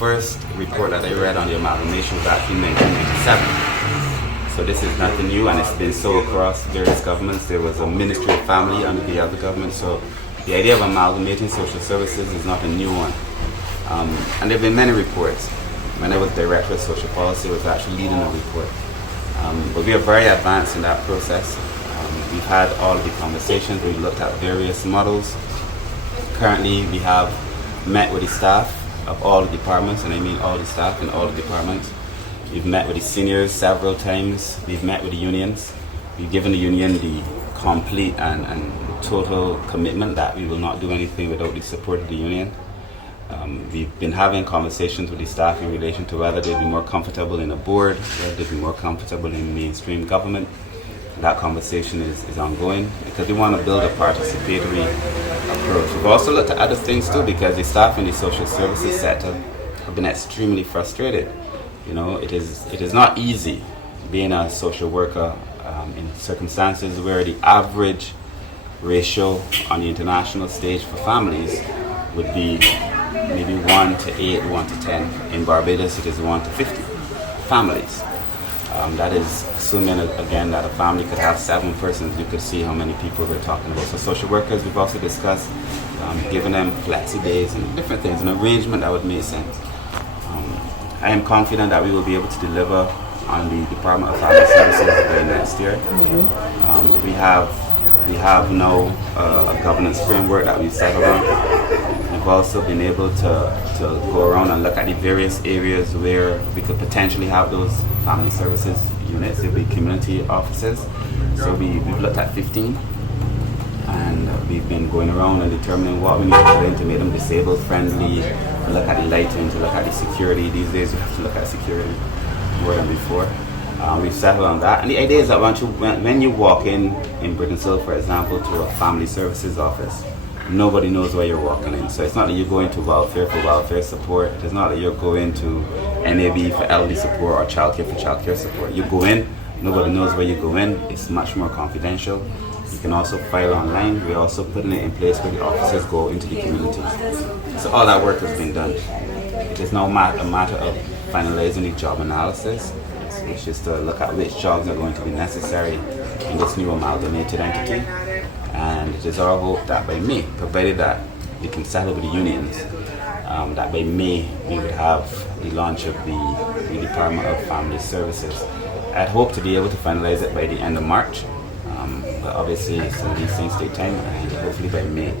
first report that I read on the amalgamation was actually in 1997. So this is nothing new, and it's been so across various governments. There was a Ministry of Family under the other government, so the idea of amalgamating social services is not a new one. And there have been many reports. When I was Director of Social Policy, I was actually leading a report. But we are very advanced in that process. We've had all of the conversations, we've looked at various models. Currently, we have met with the staff of all the departments, and I mean all the staff in all the departments. We've met with the seniors several times. We've met with the unions. We've given the union the complete and total commitment that we will not do anything without the support of the union. We've been having conversations with the staff in relation to whether they'd be more comfortable in a board, whether they'd be more comfortable in mainstream government. That conversation is ongoing because we want to build a participatory approach. We've also looked at other things too, because the staff in the social services sector have been extremely frustrated. You know, it is not easy being a social worker in circumstances where the average ratio on the international stage for families would be maybe 1 to 8, 1 to 10. In Barbados, it is 1 to 50 families. That is assuming, again, that a family could have 7 persons. You could see how many people we're talking about. So social workers, we've also discussed giving them flexi days and different things, an arrangement that would make sense. I am confident that we will be able to deliver on the Department of Family Services by next year. We have now a governance framework that we've settled on. We've also been able to go around and look at the various areas where we could potentially have those family services units. There'll be community offices. So we've looked at 15, and we've been going around and determining what we need to put in to make them disabled friendly, to look at the lighting, to look at the security. These days we have to look at security more than before. We've settled on that, and the idea is that when you walk in Britainsill, for example, to a family services office, nobody knows where you're walking in. So it's not that you're going to welfare for welfare support. It's not that you're going to NAB for elderly support or childcare for childcare support. You go in, nobody knows where you go in. It's much more confidential. You can also file online. We're also putting it in place where the officers go into the communities. So all that work has been done. It is now a matter of finalizing the job analysis, which is to look at which jobs are going to be necessary in this new amalgamated entity. And it is our hope that by May, provided that we can settle with the unions, that by May we would have the launch of the Department of Family Services. I'd hope to be able to finalize it by the end of March, but obviously some of these things take time, and hopefully by May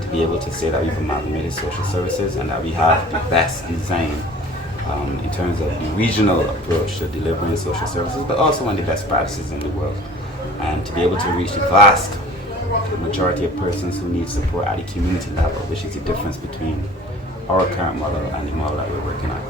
to be able to say that we've amalgamated social services and that we have the best design in terms of the regional approach to delivering social services, but also one of the best practices in the world, and to be able to reach the vast majority of persons who need support at the community level, which is the difference between our current model and the model that we're working on.